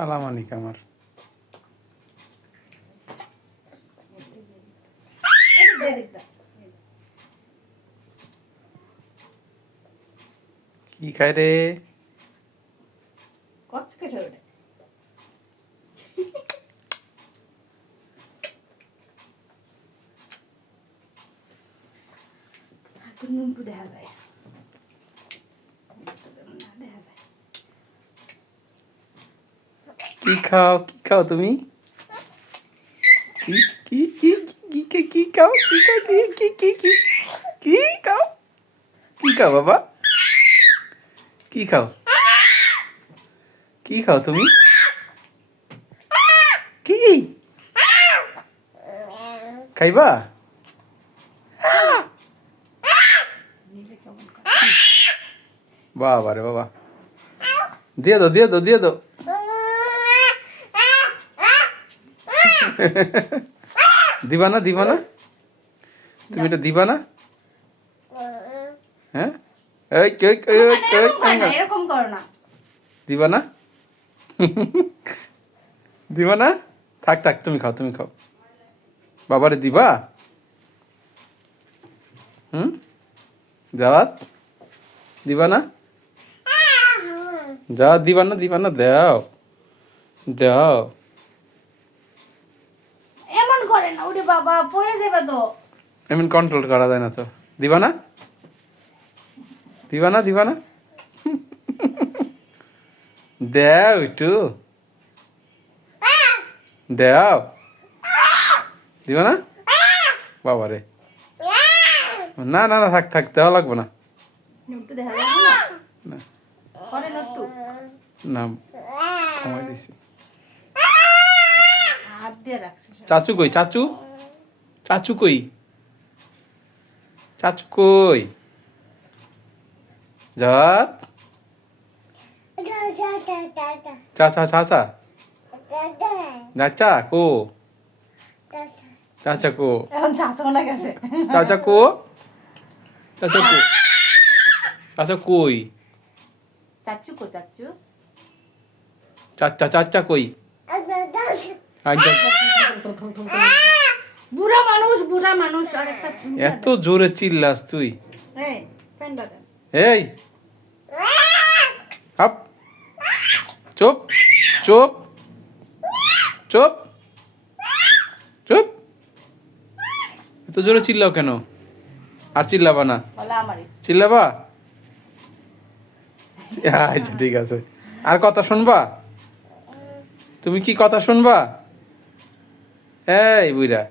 কালামানিক আমার। কি খায় রে? নুনটু দেখা যায় দেখা যায় কি খাও কি খাও তুমি কি কি কি কি কি কি খাও কি খাও কি কি কি কি কি খাও কি খাও বাবা কি খাও কি খাও তুমি কি খাইবা নিলে কেমন করে? বাবা রে বাবা দিয়ে দিবা না দিবা না তুমি এটা দিবা না হ্যাঁ? এই এই এই এরকম করো না, দিবা না। দিবা না থাক থাক তুমি খাও তুমি খাও। বাবারে দিবা? হুম? যাওয়াত দিবা না যা দিবা না দিবা না দাও। দাও। করে না। ওরে বাবা পড়ে যাবে তো। এমন কন্ট্রোল করা যায় না তো। দিবা না দিবা না দিবা না দাও একটু। দাও। দিবা না বাবা রে না না না থাক থাক দেওয়া লাগবে না। না? না। কমাই দিছি। চাচু কই? চাচু? চাচু কই? চাচু কই? জাত চাচা চাচা চাচা কো। চাচা কো। চাচা কো। চাচা কো। চাচা কই? চাচু কো চাচু। চাচা চাচা কই? বুড়া মানুষ বুড়া মানুষ এত জোরে চিল্লাস তুই। এই হাপ চুপ। চুপ। চুপ। চুপ। এত জোরে চিল্লাও কেন? আর চিল্লাবা না। চিল্লাবা? আচ্ছা ঠিক আছে। আর কথা শুনবা? তুমি কি কথা শুনবা? এই বুইরা